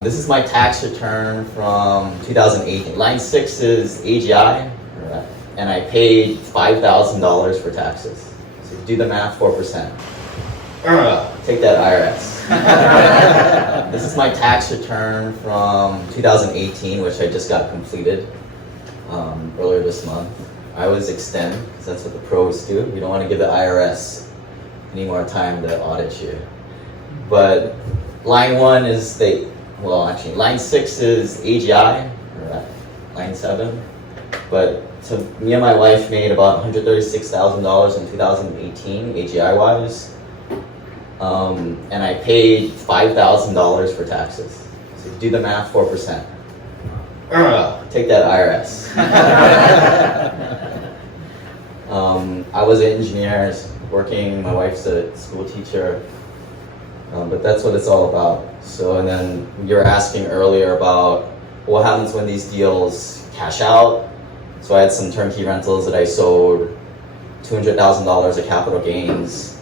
This is my tax return from 2018. Line 6 is AGI, and I paid $5,000 for taxes. So if you do the math, 4%. Take that, IRS. This is my tax return from 2018, which I just got completed earlier this month. I always extend, because that's what the pros do. You don't want to give the IRS any more time to audit you. But line 1 is line 6 is AGI, line 7. But so me and my wife made about $136,000 in 2018, AGI-wise. And I paid $5,000 for taxes. So if you do the math, 4%. Take that, IRS. I was an engineer working, my wife's a school teacher. But that's what it's all about. So, and then you were asking earlier about what happens when these deals cash out. So I had some turnkey rentals that I sold, $200,000 of capital gains,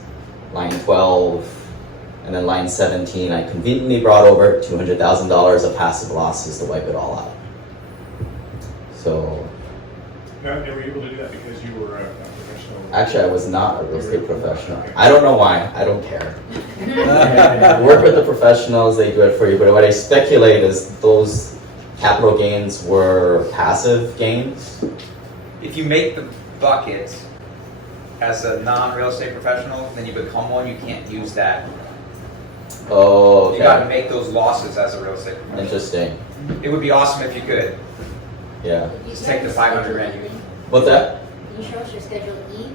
line 12, and then line 17, I conveniently brought over $200,000 of passive losses to wipe it all out. So. Now, were you able to do that because you were a professional? Actually, I was not a real estate professional. I don't know why. I don't care. Work with the professionals, they do it for you. But what I speculate is those capital gains were passive gains. If you make the bucket as a non-real estate professional, then you become one, you can't use that. Oh, okay. You got to make those losses as a real estate professional. Interesting. It would be awesome if you could. Yeah. Just take the 500 grand. What's that? Can you show us your Schedule E?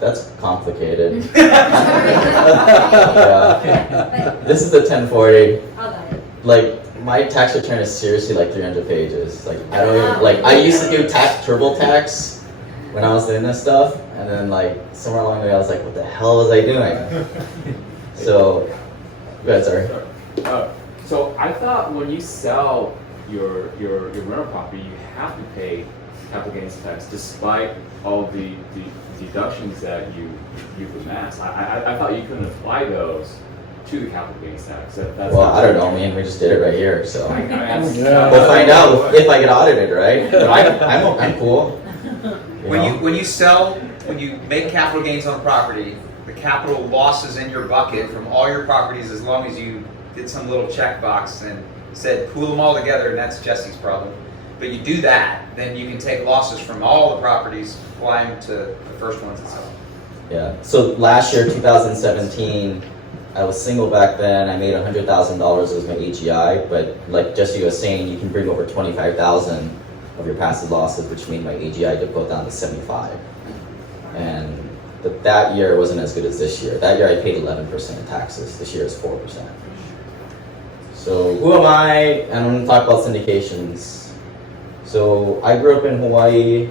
That's complicated. Yeah. This is the 1040. Like, my tax return is seriously like 300 pages. Like, I don't even, like, I used to do TurboTax when I was doing this stuff, and then like somewhere along the way I was like, what the hell was I doing? So, go ahead, sorry. So I thought when you sell your rental property, you have to pay capital gains tax despite all the deductions that you've amassed. I thought you couldn't apply those to the capital gains tax. Well, I don't know, man. We just did it right here, so Yeah. we'll find out if I get audited, right? But I'm cool. When you make capital gains on a property, the capital losses in your bucket from all your properties, as long as you did some little checkbox and said pool them all together, and that's Jesse's problem. But you do that, then you can take losses from all the properties, apply them to the first ones itself. Yeah. So last year, 2017, I was single back then. I made $100,000 as my AGI, but like Jesse was saying, you can bring over 25,000 of your passive losses, which made my AGI to go down to 75. But that year wasn't as good as this year. That year I paid 11% in taxes. This year is 4%. So who am I? And I'm going to talk about syndications. So I grew up in Hawaii.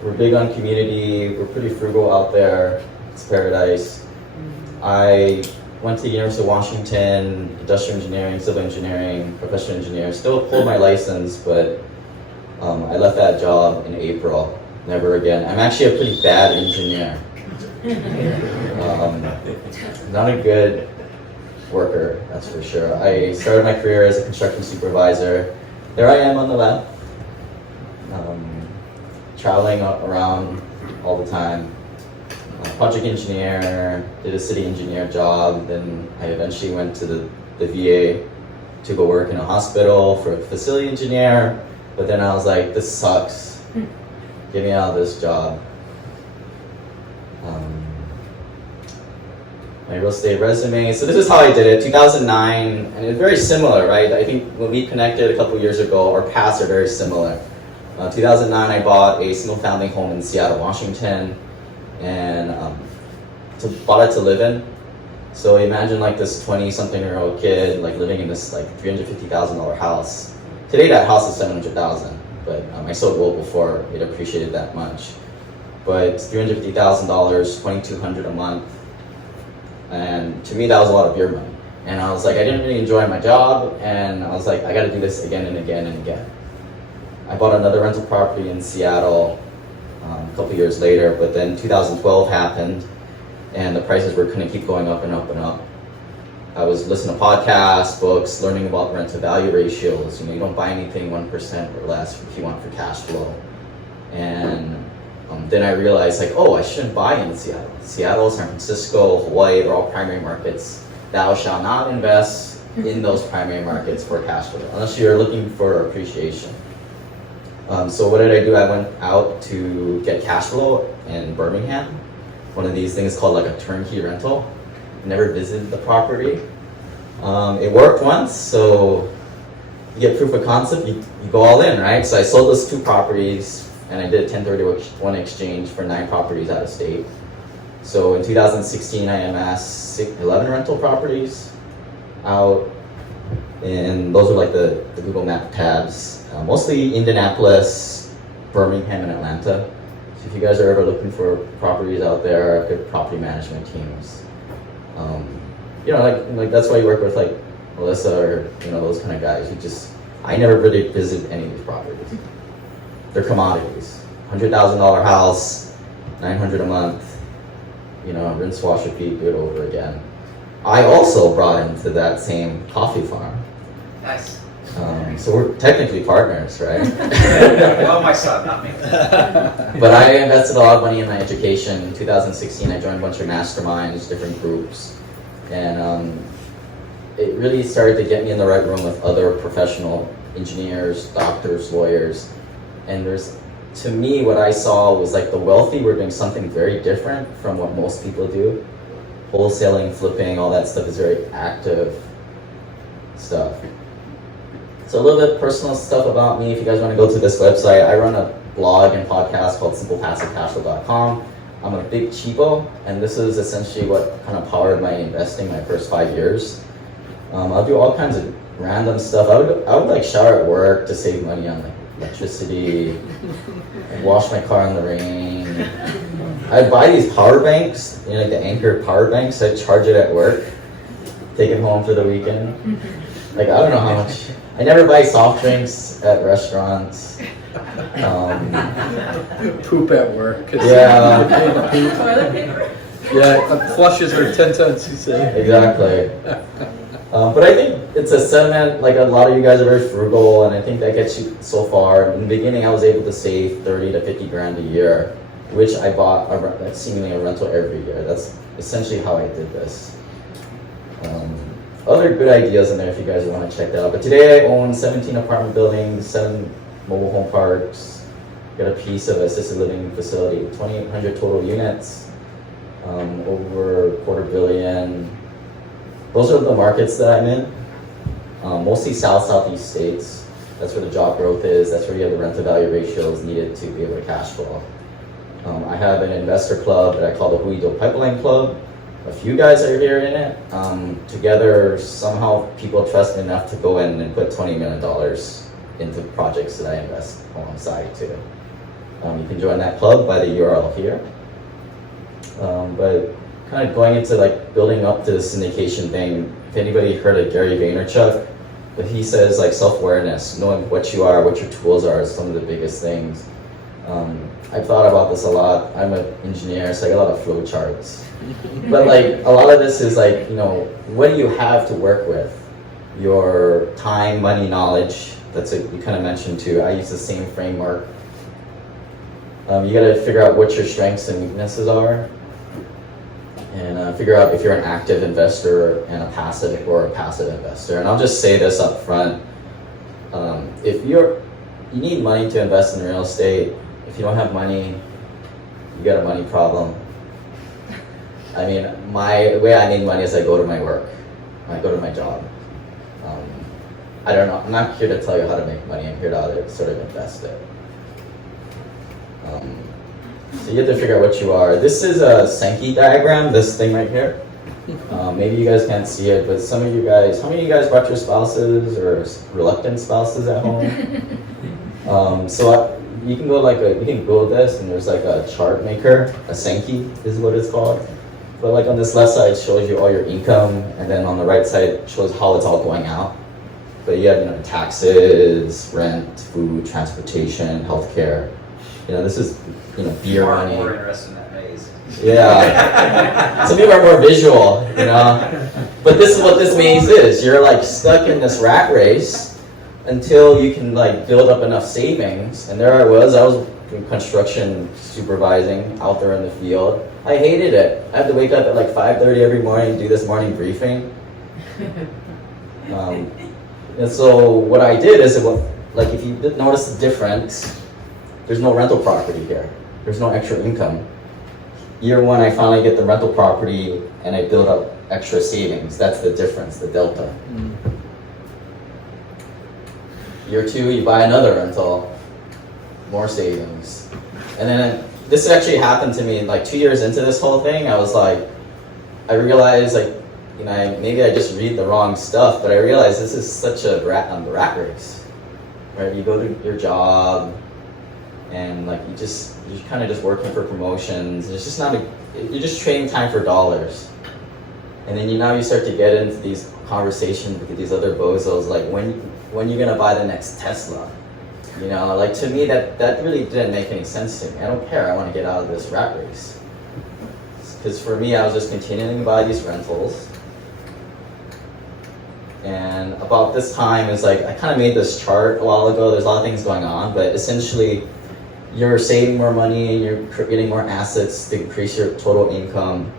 We're big on community. We're pretty frugal out there. It's paradise. I went to the University of Washington, industrial engineering, civil engineering, professional engineer. Still pulled my license, but I left that job in April. Never again. I'm actually a pretty bad engineer. Not a good worker, that's for sure. I started my career as a construction supervisor. There I am on the left, traveling around all the time. Project engineer, did a city engineer job, then I eventually went to the VA to go work in a hospital for a facility engineer, but then I was like, this sucks. Get me out of this job. My real estate resume. So this is how I did it. 2009, and it's very similar, right? I think when we connected a couple years ago, our paths are very similar. 2009, I bought a single-family home in Seattle, Washington, and bought it to live in. So imagine like this 20-something-year-old kid like living in this like $350,000 house. Today that house is $700,000, but I sold well before it appreciated that much. But $350,000, $2,200 a month. And to me, that was a lot of beer money. And I was like, I didn't really enjoy my job, and I was like, I gotta do this again and again and again. I bought another rental property in Seattle a couple years later, but then 2012 happened, and the prices were gonna keep going up and up and up. I was listening to podcasts, books, learning about rent to value ratios. You don't buy anything 1% or less if you want for cash flow. And then I realized I shouldn't buy in Seattle. Seattle, San Francisco, Hawaii, they're all primary markets. Thou shall not invest in those primary markets for cash flow, unless you're looking for appreciation. So what did I do? I went out to get cash flow in Birmingham. One of these things called a turnkey rental. Never visited the property. It worked once, so you get proof of concept, you go all in, right? So I sold those 2 properties, and I did a 1031 exchange for 9 properties out of state. So in 2016, I amassed 11 rental properties out, and those are the Google Map tabs. Mostly Indianapolis, Birmingham, and Atlanta. So if you guys are ever looking for properties out there, good property management teams. That's why you work with Melissa or those kind of guys. I never really visit any of these properties. They're commodities. $100,000 house, $900 a month. Rinse, wash, repeat, do it over again. I also brought into that same coffee farm. Nice. So we're technically partners, right? Well, my son, not me. But I invested a lot of money in my education. In 2016, I joined a bunch of masterminds, different groups, and it really started to get me in the right room with other professional engineers, doctors, lawyers. And to me, what I saw was the wealthy were doing something very different from what most people do. Wholesaling, flipping, all that stuff is very active stuff. So a little bit personal stuff about me. If you guys want to go to this website, I run a blog and podcast called SimplePassiveCashflow.com. I'm a big cheapo, and this is essentially what kind of powered my investing my first 5 years. I'll do all kinds of random stuff. I would shower at work to save money on electricity. I'd wash my car in the rain. I'd buy these power banks, the Anchor power banks. I'd charge it at work, take it home for the weekend. I don't know how much. I never buy soft drinks at restaurants. Poop at work. Yeah. Toilet paper? Yeah, flushes are 10 cents, you say. Exactly. But I think it's a sentiment, a lot of you guys are very frugal, and I think that gets you so far. In the beginning, I was able to save 30 to 50 grand a year, which I bought seemingly a rental every year. That's essentially how I did this. Other good ideas in there if you guys want to check that out. But today I own 17 apartment buildings, 7 mobile home parks, got a piece of assisted living facility, 2,800 total units, over $250 million. Those are the markets that I'm in, mostly southeast states. That's where the job growth is. That's where you have the rent to value ratios needed to be able to cash flow. I have an investor club that I call the Huido Pipeline Club. A few guys are here in it. Together, somehow people trust me enough to go in and put $20 million into projects that I invest alongside too. You can join that club by the URL here. But kind of going into building up to the syndication thing, if anybody heard of Gary Vaynerchuk, but he says self-awareness, knowing what you are, what your tools are is some of the biggest things. I've thought about this a lot. I'm an engineer, so I got a lot of flow charts. But a lot of this is what do you have to work with? Your time, money, knowledge. That's what you kind of mentioned too. I use the same framework. You got to figure out what your strengths and weaknesses are, and figure out if you're an active investor and a passive investor. And I'll just say this up front: if you need money to invest in real estate, if you don't have money, you got a money problem. I mean, my way I make money is I go to my work, I go to my job. I don't know. I'm not here to tell you how to make money. I'm here to sort of invest it. So you have to figure out what you are. This is a Sankey diagram, this thing right here. Maybe you guys can't see it, but some of you guys, how many of you guys brought your spouses or reluctant spouses at home? You can go you can Google this, and there's a chart maker, a Sankey is what it's called. But on this left side, it shows you all your income, and then on the right side, it shows how it's all going out. But you have, taxes, rent, food, transportation, healthcare. This is, beer money. More interested in that maze. Yeah. Some people are more visual, you know. But this is what this maze is. You're like stuck in this rat race until you can like build up enough savings. And there I was doing construction supervising out there in the field. I hated it. I had to wake up at like 5:30 every morning and do this morning briefing. And so what I did is, like if you didn't notice the difference, there's no rental property here. There's no extra income. Year one, I finally get the rental property and I build up extra savings. That's the difference, the delta. Year two, you buy another rental, more savings. And then this actually happened to me like 2 years into this whole thing. I was like, I realized like, you know, maybe I just read the wrong stuff, but I realized this is such a rat race, right? You go to your job and like you're kind of just working for promotions. It's just you're just trading time for dollars. And then now you start to get into these conversations with these other bozos, like when you're gonna buy the next Tesla? You know, like to me that really didn't make any sense to me. I don't care, I wanna get out of this rat race. Because for me, I was just continuing to buy these rentals. And about this time, it's like, I kind of made this chart a while ago. There's a lot of things going on, but essentially, you're saving more money and you're getting more assets to increase your total income.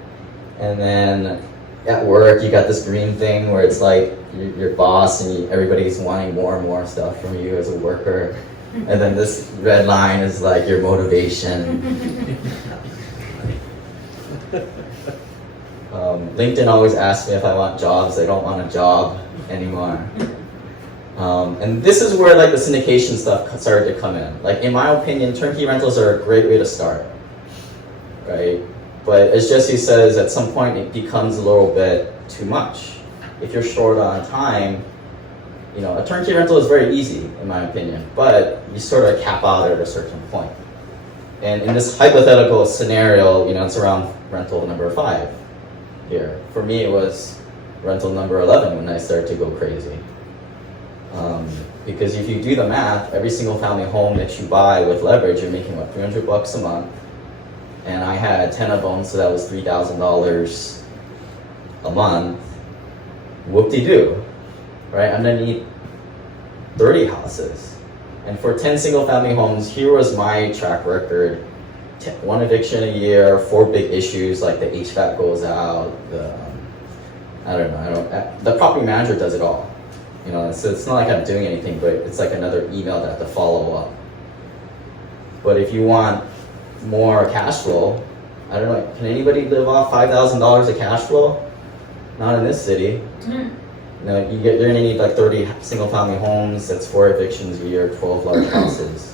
And then at work, you got this green thing where it's like your boss and everybody's wanting more and more stuff from you as a worker. And then this red line is like your motivation. LinkedIn always asks me if I want jobs. I don't want a job anymore. And this is where like the syndication stuff started to come in. Like in my opinion, turnkey rentals are a great way to start, right? But as Jesse says, at some point it becomes a little bit too much. If you're short on time, you know, a turnkey rental is very easy in my opinion, but you sort of cap out at a certain point. And in this hypothetical scenario, you know, it's around rental number 5 here. For me, it was rental number 11 when I started to go crazy. Because if you do the math, every single family home that you buy with leverage, you're making what, $300 a month. And I had 10 of them, so that was $3,000 a month. Whoop-de-doo, right? Underneath 30 houses. And for 10 single family homes, here was my track record. 1 eviction a year, 4 big issues like the HVAC goes out, the property manager does it all. You know, so it's not like I'm doing anything, but it's like another email that I have to follow up. But if you want more cash flow, I don't know, can anybody live off $5,000 of cash flow? Not in this city. You know, you're gonna need like 30 single family homes, that's 4 evictions a year, 12 large houses.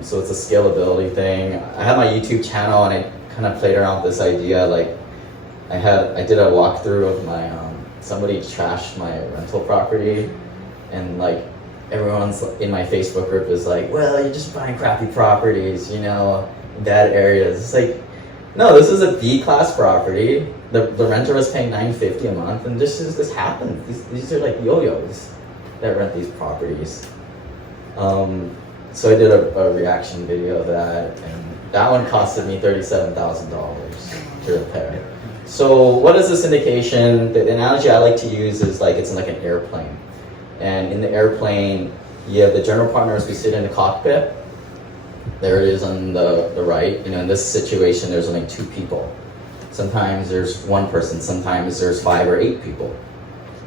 So it's a scalability thing. I have my YouTube channel and I kind of played around with this idea. Like I did a walkthrough of my, somebody trashed my rental property and like everyone's in my Facebook group is like, well, you're just buying crappy properties, you know, in bad areas. It's like, no, this is a B-class property. The renter was paying $950 a month and this happened. These are like yo-yos that rent these properties. So I did a reaction video of that, and that one costed me $37,000 to repair. So what is the syndication? The analogy I like to use is like it's like an airplane. And in the airplane, you have the general partners who sit in the cockpit. There it is on the right. You know, in this situation, there's only 2 people. Sometimes there's 1 person, sometimes there's 5 or 8 people.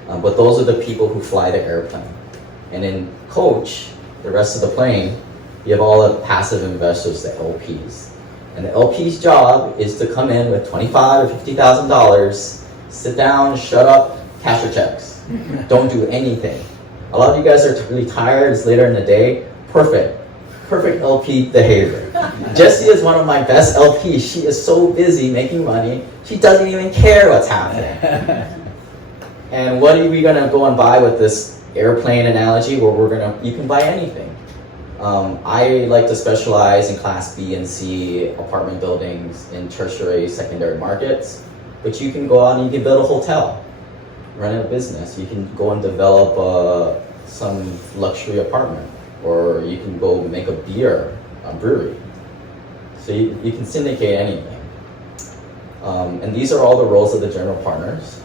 But those are the people who fly the airplane. And in coach, the rest of the plane, you have all the passive investors, the LPs. And the LP's job is to come in with $25,000 or $50,000, sit down, shut up, cash your checks. Don't do anything. A lot of you guys are really tired, it's later in the day. Perfect LP behavior. Jessie is one of my best LPs. She is so busy making money, she doesn't even care what's happening. And what are we gonna go and buy with this airplane analogy where you can buy anything. I like to specialize in Class B and C apartment buildings in tertiary, secondary markets, but you can go out and you can build a hotel, run a business. You can go and develop some luxury apartment, or you can go make a brewery. So you can syndicate anything. And these are all the roles of the general partners.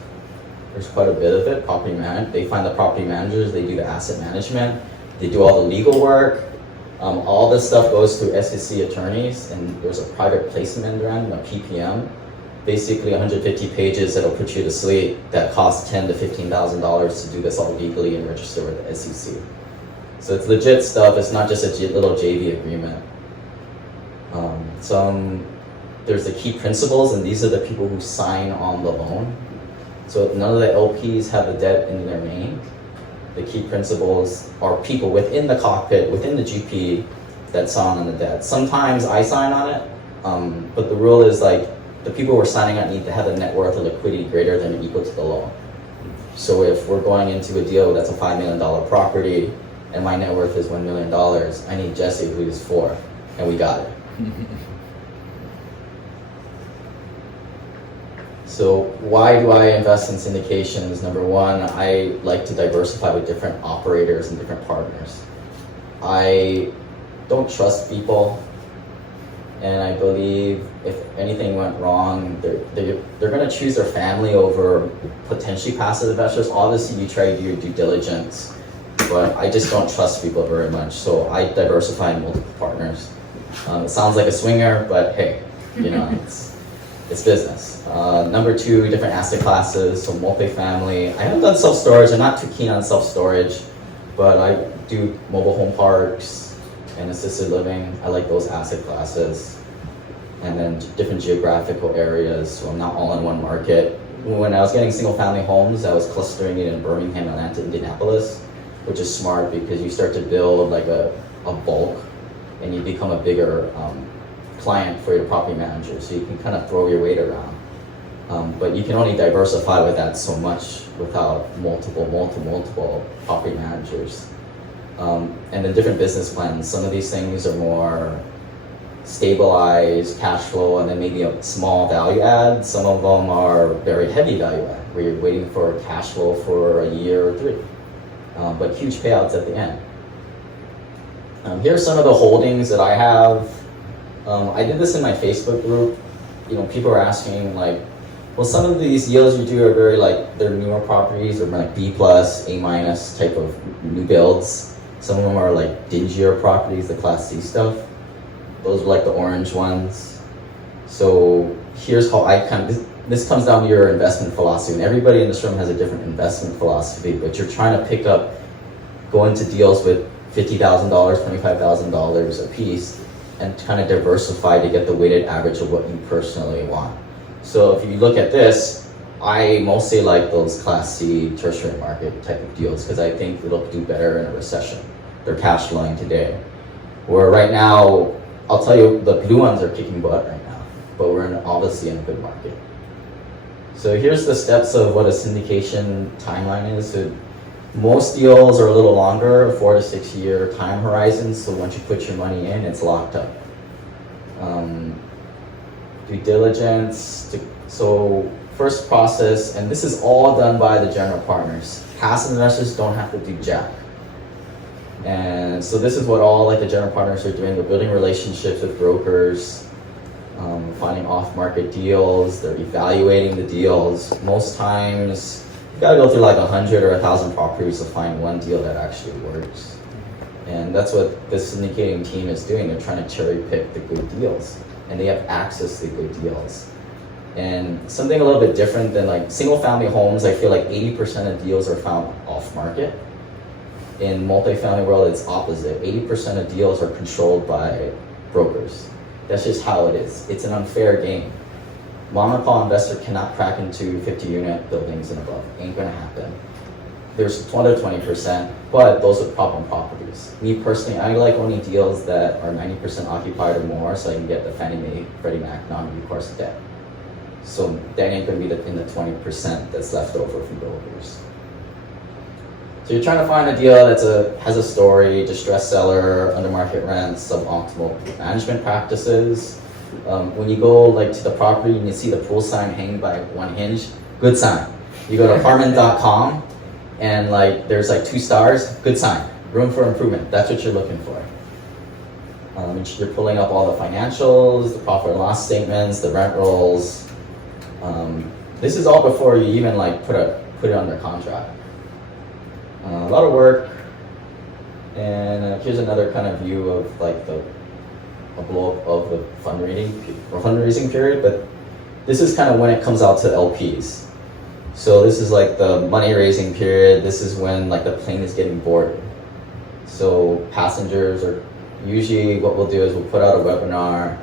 There's quite a bit of it. Property management, they find the property managers, they do the asset management, they do all the legal work. All this stuff goes through SEC attorneys, and there's a private placement memorandum, a PPM, basically 150 pages that'll put you to sleep that costs $10,000 to $15,000 to do this all legally and register with the SEC. So it's legit stuff. It's not just a little JV agreement. There's the key principals, and these are the people who sign on the loan. So none of the LPs have the debt in their name. The key principals are people within the cockpit, within the GP, that sign on the debt. Sometimes I sign on it, but the rule is like the people who are signing on need to have a net worth or liquidity greater than or equal to the loan. So if we're going into a deal that's a $5 million property and my net worth is $1 million, I need Jesse who's 4, and we got it. So why do I invest in syndications? Number one, I like to diversify with different operators and different partners. I don't trust people, and I believe if anything went wrong, they're going to choose their family over potentially passive investors. Obviously, you try to do your due diligence, but I just don't trust people very much. So I diversify in multiple partners. It sounds like a swinger, but hey, it's business. Number two, different asset classes, so multifamily. I haven't done self-storage. I'm not too keen on self-storage, but I do mobile home parks and assisted living. I like those asset classes. And then different geographical areas, so I'm not all in one market. When I was getting single-family homes, I was clustering it in Birmingham, Atlanta, Indianapolis, which is smart because you start to build like a bulk and you become a bigger client for your property manager, so you can kind of throw your weight around. But you can only diversify with that so much without multiple property managers. And then different business plans. Some of these things are more stabilized cash flow and then maybe a small value add. Some of them are very heavy value add, where you're waiting for cash flow for a year or 3, but huge payouts at the end. Here's some of the holdings that I have. I did this in my Facebook group. People are asking like, well, some of these deals you do are very like, they're newer properties, or like B+, A- type of new builds. Some of them are like dingier properties, the Class C stuff. Those are like the orange ones. So here's how this comes down to your investment philosophy. And everybody in this room has a different investment philosophy, but you're trying to go into deals with $50,000, $25,000 a piece, and kind of diversify to get the weighted average of what you personally want. So if you look at this, I mostly like those Class C tertiary market type of deals because I think it'll do better in a recession. They're cash flowing today. Where right now, I'll tell you, the blue ones are kicking butt right now, but we're obviously in a good market. So here's the steps of what a syndication timeline is. So most deals are a little longer, 4 to 6 year time horizons. So once you put your money in, it's locked up. Due diligence. So first process, and this is all done by the general partners. Passive investors don't have to do jack. And so this is what all like the general partners are doing. They're building relationships with brokers, finding off-market deals. They're evaluating the deals. Most times, you gotta go through like 100 or 1,000 properties to find one deal that actually works. And that's what the syndicating team is doing. They're trying to cherry pick the good deals, and they have access to good deals. And something a little bit different than like single-family homes, I feel like 80% of deals are found off-market. In multifamily world, it's opposite. 80% of deals are controlled by brokers. That's just how it is. It's an unfair game. Mom and pop investor cannot crack into 50-unit buildings and above. Ain't gonna happen. There's 20%, but those are problem properties. Me personally, I like owning deals that are 90% occupied or more, so I can get the Fannie Mae, Freddie Mac non-recourse debt. So that ain't gonna be in the 20% that's left over from brokers. So you're trying to find a deal that has a story, distressed seller, under market rents, suboptimal management practices. When you go like to the property and you see the pool sign hanging by one hinge, good sign. You go to apartment.com and like there's like 2 stars, good sign. Room for improvement. That's what you're looking for. You're pulling up all the financials, the profit and loss statements, the rent rolls. This is all before you even like put it under contract. A lot of work. And here's another kind of view of like a blow up of the fundraising period. But this is kind of when it comes out to LPs. So this is like the money raising period. This is when like the plane is getting boarded. So passengers are usually, what we'll do is we'll put out a webinar,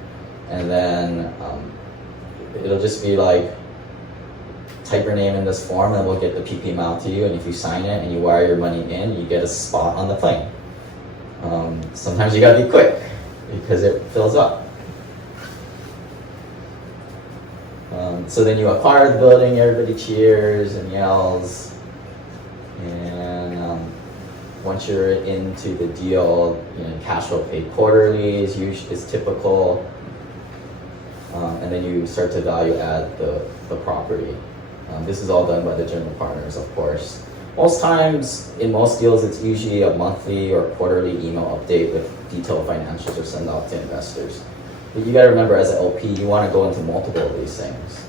and then it'll just be like, type your name in this form and we'll get the PPM out to you, and if you sign it and you wire your money in, you get a spot on the plane. Sometimes you gotta be quick because it fills up. So then you acquire the building, everybody cheers and yells, and once you're into the deal, cash flow paid quarterly is typical, and then you start to value add the property. This is all done by the general partners, of course. Most times, in most deals, it's usually a monthly or quarterly email update with detailed financials are sent out to investors. But you gotta remember, as an LP, you wanna go into multiple of these things.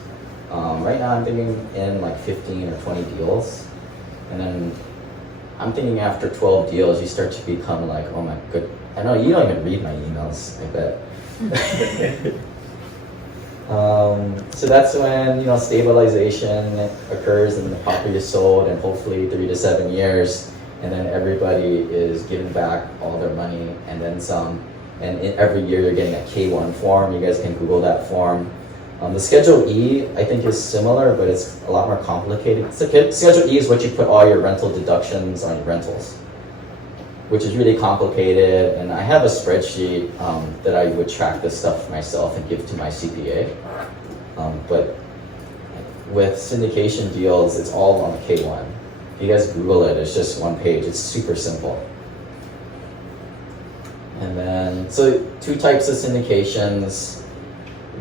Right now, I'm thinking in like 15 or 20 deals. And then I'm thinking after 12 deals, you start to become like, oh my good, I know you don't even read my emails, I bet. So that's when stabilization occurs and the property is sold, and hopefully 3 to 7 years, and then everybody is giving back all their money and then some. And every year you're getting a K1 form. You guys can Google that form. The Schedule E, I think, is similar, but it's a lot more complicated. Schedule E is what you put all your rental deductions on your rentals, which is really complicated. And I have a spreadsheet that I would track this stuff myself and give to my CPA. But with syndication deals, it's all on K1. If you guys Google it, it's just one page. It's super simple. And then, so 2 types of syndications.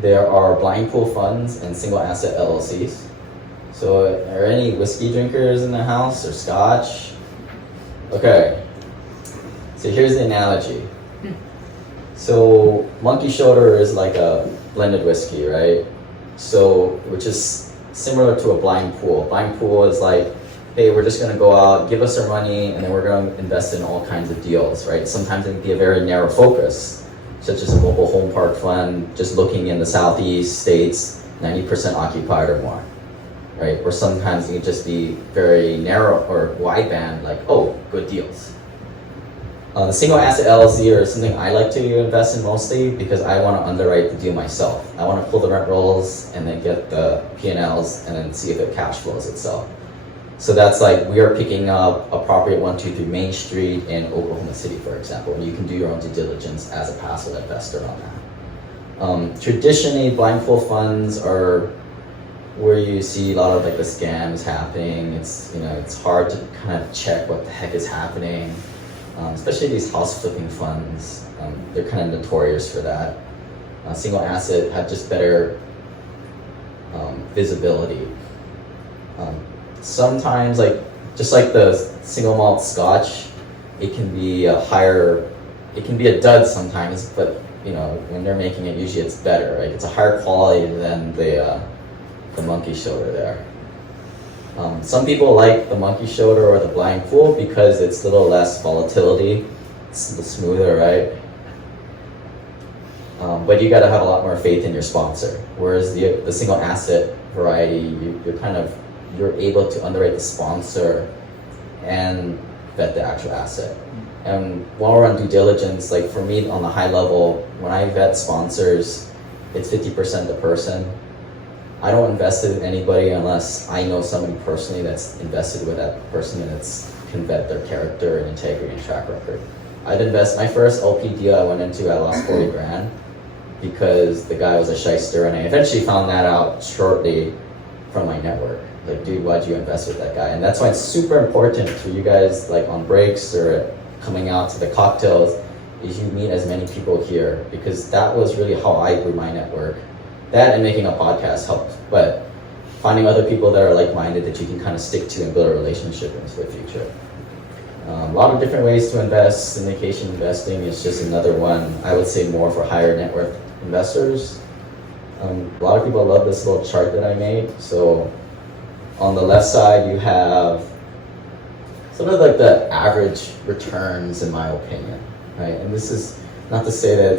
There are blind pool funds and single asset LLCs. So are any whiskey drinkers in the house, or scotch? Okay. So here's the analogy. So Monkey Shoulder is like a blended whiskey, right? So, which is similar to a blind pool. Blind pool is like, hey, we're just gonna go out, give us our money, and then we're gonna invest in all kinds of deals, right? Sometimes it can be a very narrow focus, such as a mobile home park fund, just looking in the southeast states, 90% occupied or more, right? Or sometimes it can just be very narrow or wide band, like, oh, good deals. The single asset LLC are something I like to invest in mostly because I want to underwrite the deal myself. I want to pull the rent rolls and then get the P&Ls and then see if it cash flows itself. So that's like, we are picking up a property at 123 Main Street in Oklahoma City, for example, and you can do your own due diligence as a passive investor on that. Traditionally, blind pool funds are where you see a lot of like the scams happening. It's it's hard to kind of check what the heck is happening. Especially these house flipping funds, they're kind of notorious for that. Single asset have just better visibility. Sometimes, just like the single malt scotch, it can be it can be a dud sometimes, but when they're making it, usually it's better, right? It's a higher quality than the Monkey Shoulder there. Some people like the Monkey Shoulder or the blind pool because it's a little less volatility. It's a little smoother, right? But you got to have a lot more faith in your sponsor. Whereas the single asset variety, you're able to underwrite the sponsor and vet the actual asset. And while we're on due diligence, like for me on the high level, when I vet sponsors, it's 50% the person. I don't invest in anybody unless I know somebody personally that's invested with that person and can vet their character and integrity and track record. I'd invest, my first LP deal I went into, I lost 40 grand because the guy was a shyster, and I eventually found that out shortly from my network. Like, dude, why'd you invest with that guy? And that's why it's super important for you guys, like on breaks or coming out to the cocktails, is you meet as many people here, because that was really how I grew my network. That and making a podcast helped, but finding other people that are like-minded that you can kind of stick to and build a relationship into the future. A lot of different ways to invest. Syndication investing is just another one. I would say more for higher net worth investors. A lot of people love this little chart that I made. So on the left side, you have sort of like the average returns, in my opinion, right? And this is not to say that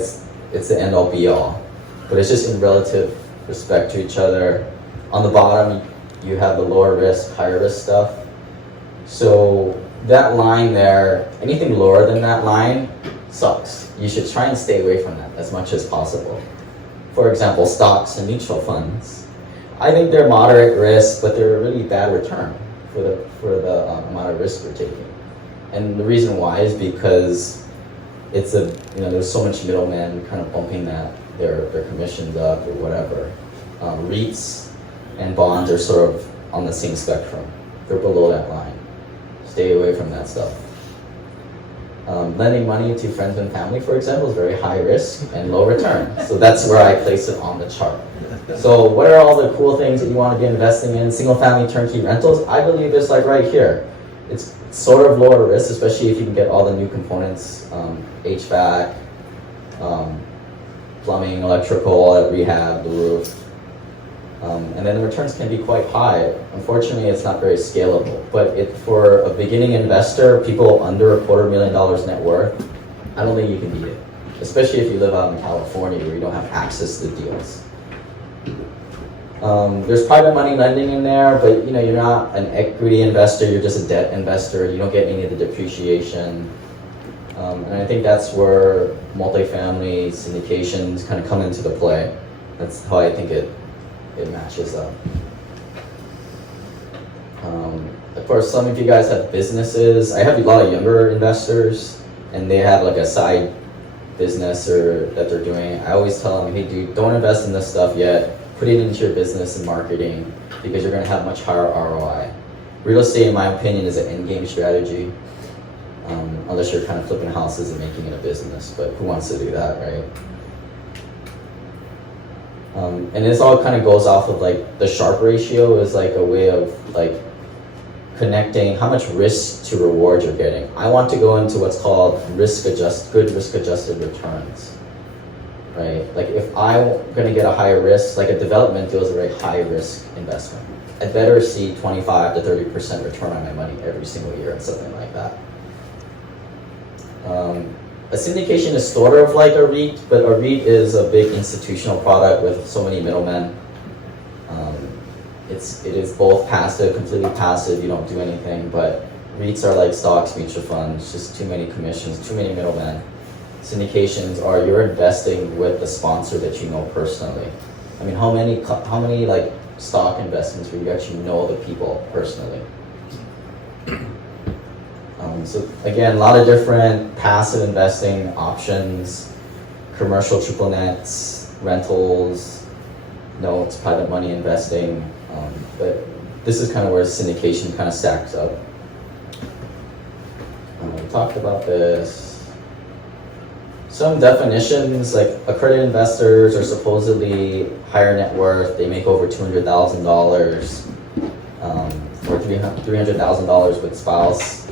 it's the end all be all, but it's just in relative respect to each other. On the bottom, you have the lower risk, higher risk stuff. So that line there, anything lower than that line sucks. You should try and stay away from that as much as possible. For example, stocks and mutual funds. I think they're moderate risk, but they're a really bad return for the amount of risk you're taking. And the reason why is because it's there's so much middlemen kind of bumping their commissions up or whatever. REITs and bonds are sort of on the same spectrum. They're below that line. Stay away from that stuff. Lending money to friends and family, for example, is very high risk and low return. So that's where I place it on the chart. So what are all the cool things that you want to be investing in? Single family turnkey rentals, I believe it's like right here. It's sort of lower risk, especially if you can get all the new components, HVAC, plumbing, electrical, rehab, the roof. And then the returns can be quite high. Unfortunately, it's not very scalable. But for a beginning investor, people under $250,000 net worth, I don't think you can beat it. Especially if you live out in California where you don't have access to deals. There's private money lending in there, but you're not an equity investor, you're just a debt investor. You don't get any of the depreciation. And I think that's where multifamily syndications kind of come into the play. That's how I think it matches up. Of course, some of you guys have businesses. I have a lot of younger investors, and they have like a side business that they're doing. I always tell them, hey dude, don't invest in this stuff yet. Put it into your business and marketing because you're going to have much higher ROI. Real estate, in my opinion, is an end game strategy, unless you're kind of flipping houses and making it a business. But who wants to do that, right? And this all kind of goes off of like the Sharpe ratio is like a way of like connecting how much risk to reward you're getting. I want to go into what's called good risk-adjusted returns, right? Like if I'm going to get a higher risk, like a development deal is a very high risk investment. I'd better see 25 to 30% return on my money every single year and something like that. A syndication is sort of like a REIT, but a REIT is a big institutional product with so many middlemen. It is both passive, completely passive, you don't do anything, but REITs are like stocks, mutual funds, just too many commissions, too many middlemen. Syndications are you're investing with the sponsor that you know personally. I mean, how many like stock investments where you actually know the people personally? So again, a lot of different passive investing options, commercial triple nets, rentals, notes, private money investing. But this is kind of where syndication kind of stacks up. We talked about this. Some definitions, like accredited investors are supposedly higher net worth. They make over $200,000 or $300,000 with spouse,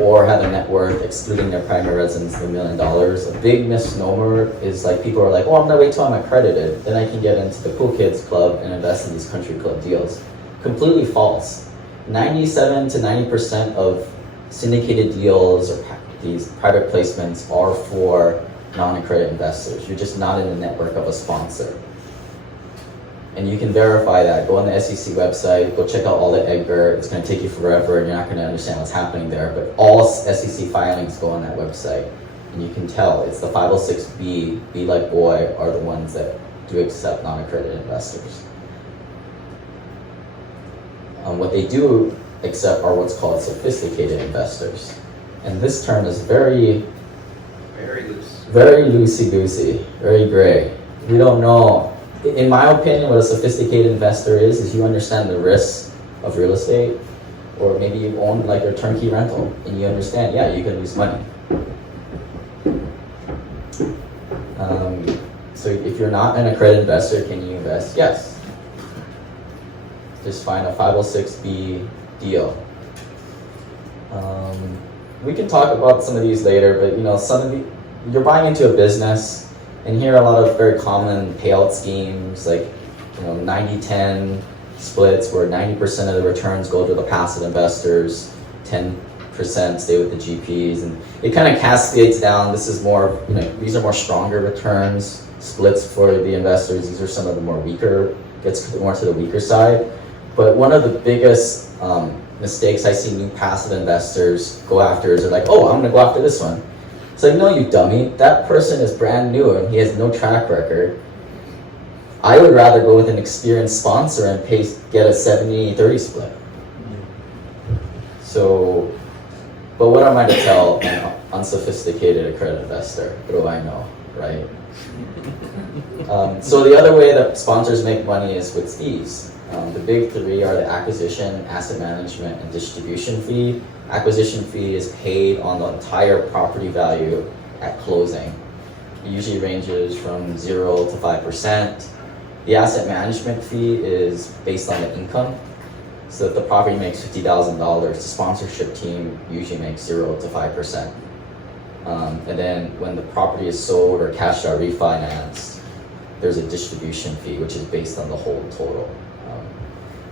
or have a net worth excluding their primary residence of $1 million. A big misnomer is like people are like, oh, I'm gonna wait till I'm accredited, then I can get into the cool kids club and invest in these country club deals. Completely false. 97 to 90% of syndicated deals or these private placements are for non-accredited investors. You're just not in the network of a sponsor. And you can verify that. Go on the SEC website, go check out all the Edgar. It's going to take you forever and you're not going to understand what's happening there. But all SEC filings go on that website. And you can tell it's the 506B, B like boy, are the ones that do accept non-accredited investors. What they do accept are what's called sophisticated investors. And this term is very loose. Very loosey-goosey, very gray. We don't know. In my opinion, what a sophisticated investor is you understand the risks of real estate, or maybe you own like a turnkey rental and you understand, yeah, you can lose money. So if you're not an accredited investor, can you invest? Yes. Just find a 506B deal. We can talk about some of these later, but you're buying into a business, and here are a lot of very common payout schemes, like 90-10 splits, where 90% of the returns go to the passive investors, 10% stay with the GPs, and it kind of cascades down. This is more, these are more stronger returns, splits for the investors. These are some of the more weaker, gets more to the weaker side. But one of the biggest mistakes I see new passive investors go after is they're like, oh, I'm gonna go after this one. It's like, no, you dummy. That person is brand new and he has no track record. I would rather go with an experienced sponsor and get a 70-30 split. So, but what am I to tell an unsophisticated accredited investor? What do I know, right? So the other way that sponsors make money is with fees. The big three are the acquisition, asset management, and distribution fee. Acquisition fee is paid on the entire property value at closing. It usually ranges from 0 to 5%. The asset management fee is based on the income. So if the property makes $50,000, the sponsorship team usually makes 0 to 5%. And then when the property is sold or cashed out refinanced, there's a distribution fee, which is based on the whole total.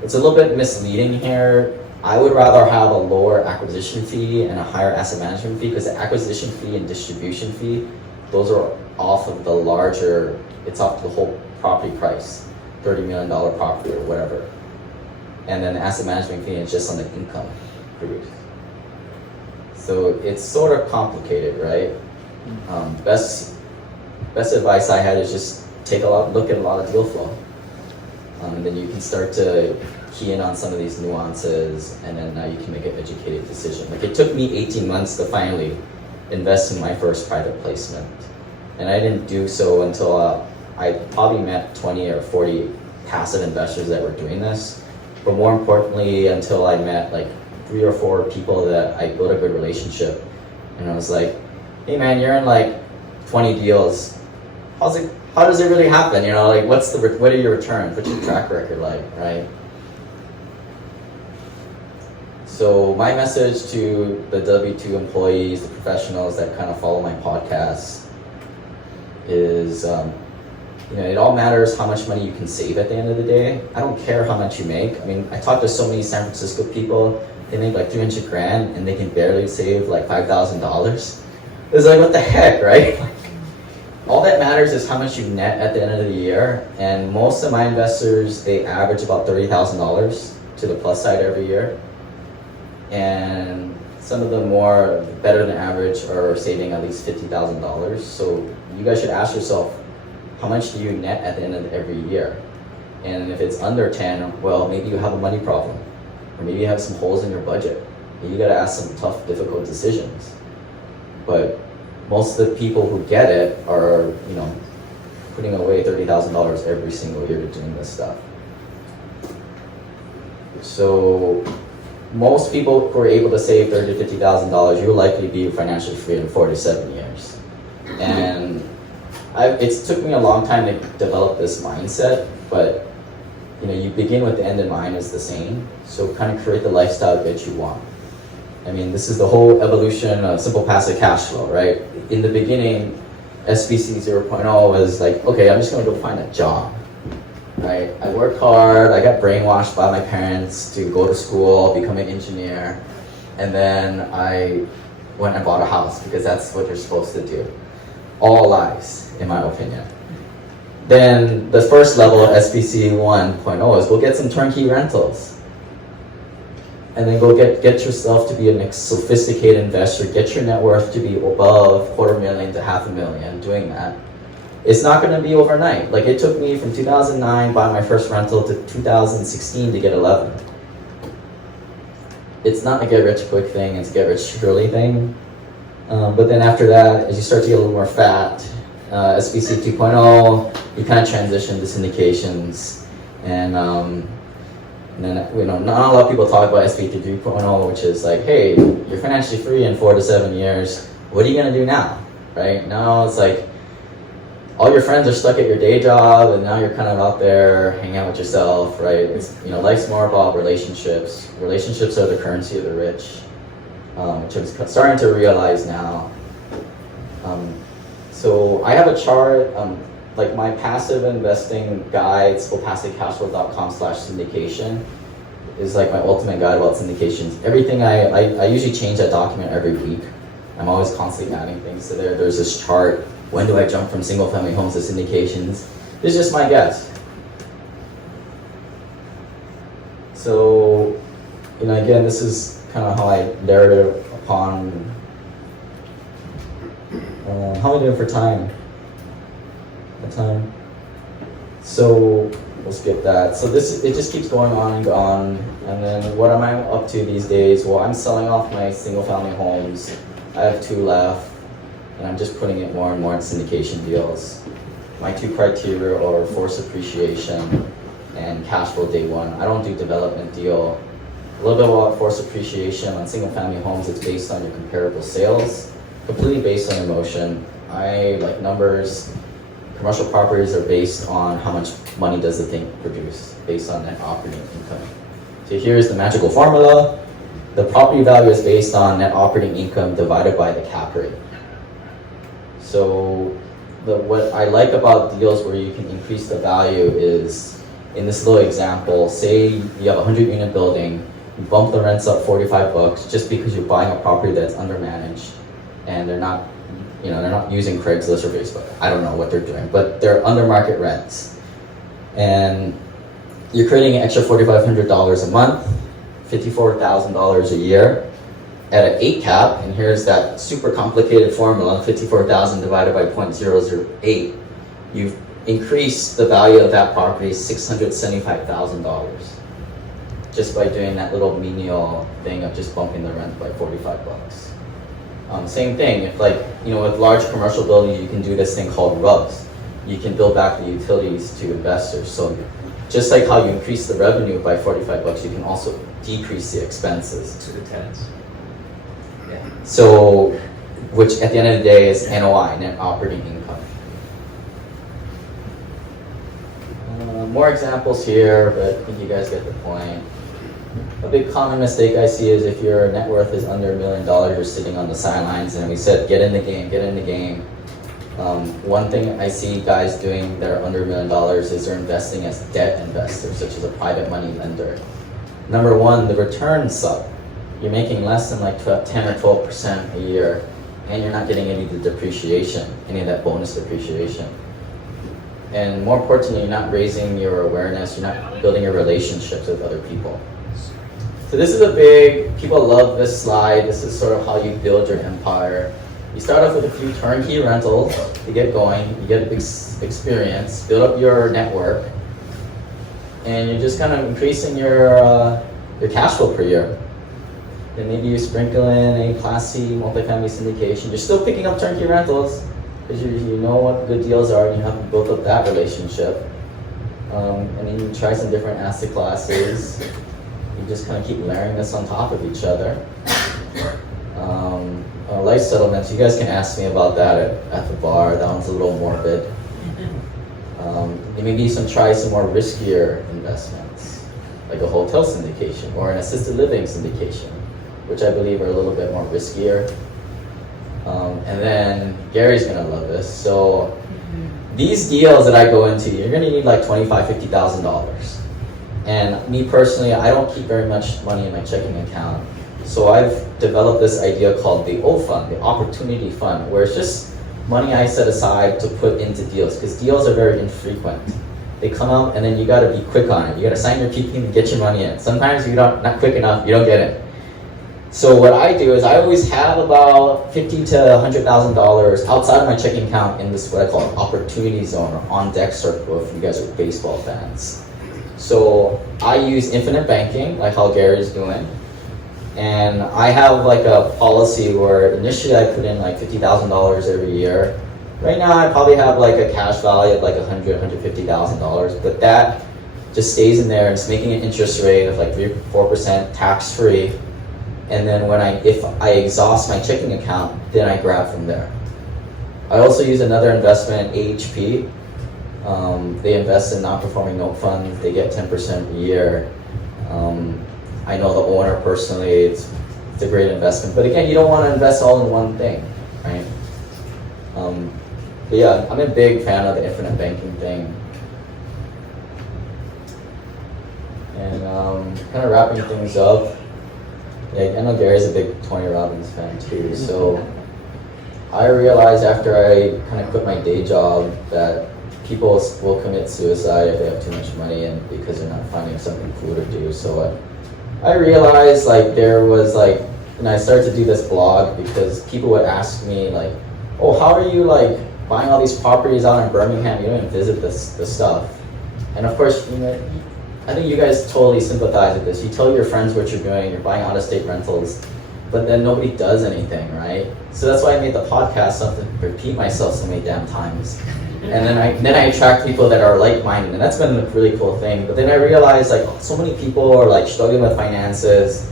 It's a little bit misleading here. I would rather have a lower acquisition fee and a higher asset management fee, because the acquisition fee and distribution fee, those are off of the larger, it's off the whole property price, $30 million property or whatever. And then the asset management fee is just on the income produced. So it's sort of complicated, right? Best advice I had is just look at a lot of deal flow. And then you can start to key in on some of these nuances, and then now you can make an educated decision. Like, it took me 18 months to finally invest in my first private placement. And I didn't do so until I probably met 20 or 40 passive investors that were doing this. But more importantly, until I met like 3 or 4 people that I built a good relationship. And I was like, hey man, you're in like 20 deals. How does it really happen? Like, what are your returns? What's your track record like, right? So my message to the W-2 employees, the professionals that kind of follow my podcast is, it all matters how much money you can save at the end of the day. I don't care how much you make. I mean, I talk to so many San Francisco people, they make like 300 grand and they can barely save like $5,000. It's like, what the heck, right? All that matters is how much you net at the end of the year. And most of my investors, they average about $30,000 to the plus side every year. And some of them more better than average are saving at least $50,000. So you guys should ask yourself, how much do you net at the end of every year? And if it's under 10, well, maybe you have a money problem. Or maybe you have some holes in your budget. You gotta ask some tough, difficult decisions. But most of the people who get it are, putting away $30,000 every single year to doing this stuff. So most people who are able to save $30,000 to $50,000, you'll likely be financially free in 4 to 7 years. And it took me a long time to develop this mindset, but you begin with the end in mind is the same. So kind of create the lifestyle that you want. I mean, this is the whole evolution of simple passive cash flow, right? In the beginning, SPC 0.0 was like, okay, I'm just gonna go find a job, right? I worked hard, I got brainwashed by my parents to go to school, become an engineer, and then I went and bought a house because that's what you're supposed to do. All lies, in my opinion. Then the first level of SPC 1.0 is go get some turnkey rentals. And then go get yourself to be a sophisticated investor, get your net worth to be above $250,000 to $500,000 doing that. It's not gonna be overnight. Like, it took me from 2009 buying my first rental to 2016 to get 11. It's not a get rich quick thing, it's a get rich surely thing. But then after that, as you start to get a little more fat, SPC 2.0, you kind of transition to syndications. And then, not a lot of people talk about SPC 3.0, which is like, hey, you're financially free in 4 to 7 years. What are you gonna do now, right? Now it's like, all your friends are stuck at your day job, and now you're kind of out there hanging out with yourself, right? It's, life's more about relationships. Relationships are the currency of the rich. which I'm starting to realize now. So I have a chart, like my passive investing guide, SimplePassiveCashflow.com/syndication is like my ultimate guide about syndications. Everything I usually change that document every week. I'm always constantly adding things to there. There's this chart. When do I jump from single family homes to syndications? It's just my guess. So, again, this is kind of how I narrative upon, how am I doing for time? So, we'll skip that. So it just keeps going on and on. And then what am I up to these days? Well, I'm selling off my single family homes. I have 2 left, and I'm just putting it more and more in syndication deals. My 2 criteria are forced appreciation and cash flow day one. I don't do development deal. A little bit about forced appreciation on single family homes, it's based on your comparable sales, completely based on emotion. I like numbers. Commercial properties are based on how much money does the thing produce, based on net operating income. So here's the magical formula. The property value is based on net operating income divided by the cap rate. So what I like about deals where you can increase the value is, in this little example, say you have a 100-unit building, you bump the rents up $45 just because you're buying a property that's undermanaged, and they're not using Craigslist or Facebook. I don't know what they're doing, but they're under market rents. And you're creating an extra $4,500 a month, $54,000 a year at an 8 cap, and here's that super complicated formula, 54,000 divided by 0.008. You've increased the value of that property $675,000 just by doing that little menial thing of just bumping the rent by $45. Same thing, if with large commercial buildings, you can do this thing called RUBS. You can bill back the utilities to investors. So just like how you increase the revenue by $45, you can also decrease the expenses To the tenants. Yeah. So, which at the end of the day is NOI, net operating income. More examples here, but I think you guys get the point. A big common mistake I see is if your net worth is under $1 million, you're sitting on the sidelines, and we said, get in the game, get in the game. One thing I see guys doing that are under $1 million is they're investing as debt investors, such as a private money lender. Number one, the returns suck. You're making less than 10 or 12% a year, and you're not getting any of the depreciation, any of that bonus depreciation. And more importantly, you're not raising your awareness, you're not building your relationships with other people. So this is people love this slide. This is sort of how you build your empire. You start off with a few turnkey rentals to get going, you get a big experience, build up your network, and you're just kind of increasing your cash flow per year. Then maybe you sprinkle in a Class C multifamily syndication. You're still picking up turnkey rentals because you know what good deals are and you have built up that relationship. And then you try some different asset classes. You just kind of keep layering this on top of each other. Life settlements, you guys can ask me about that at the bar. That one's a little morbid. Maybe try some more riskier investments, like a hotel syndication or an assisted living syndication, which I believe are a little bit more riskier. And then Gary's gonna love this. So these deals that I go into, you're gonna need like $25,000, $50,000. And me personally, I don't keep very much money in my checking account. So I've developed this idea called the O Fund, the Opportunity Fund, where it's just money I set aside to put into deals, because deals are very infrequent. They come out and then you gotta be quick on it. You gotta sign your PP and get your money in. Sometimes you're not quick enough, you don't get it. So what I do is I always have about $50,000 to $100,000 outside of my checking account in this what I call an opportunity zone or on deck circle if you guys are baseball fans. So I use infinite banking, like how Gary's doing. And I have like a policy where initially I put in like $50,000 every year. Right now I probably have like a cash value of like $100,000, $150,000, but that just stays in there and it's making an interest rate of like 3-4% tax free. And then if I exhaust my checking account, then I grab from there. I also use another investment, AHP. They invest in non-performing note funds. They get 10% a year. I know the owner personally. It's it's a great investment. But again, you don't want to invest all in one thing, right? But yeah, I'm a big fan of the infinite banking thing. And kind of wrapping things up, I know Gary's a big Tony Robbins fan too, so I realized after I kind of quit my day job that people will commit suicide if they have too much money and because they're not finding something cool to do. So I realized like there was like, and I started to do this blog because people would ask me like, oh, how are you like buying all these properties out in Birmingham? You don't even visit the stuff. And of course, you know, I think you guys totally sympathize with this. You tell your friends what you're doing, you're buying out-of-state rentals, but then nobody does anything, right? So that's why I made the podcast something to repeat myself so many damn times. And then I attract people that are like-minded, and that's been a really cool thing. But then I realized like so many people are like struggling with finances,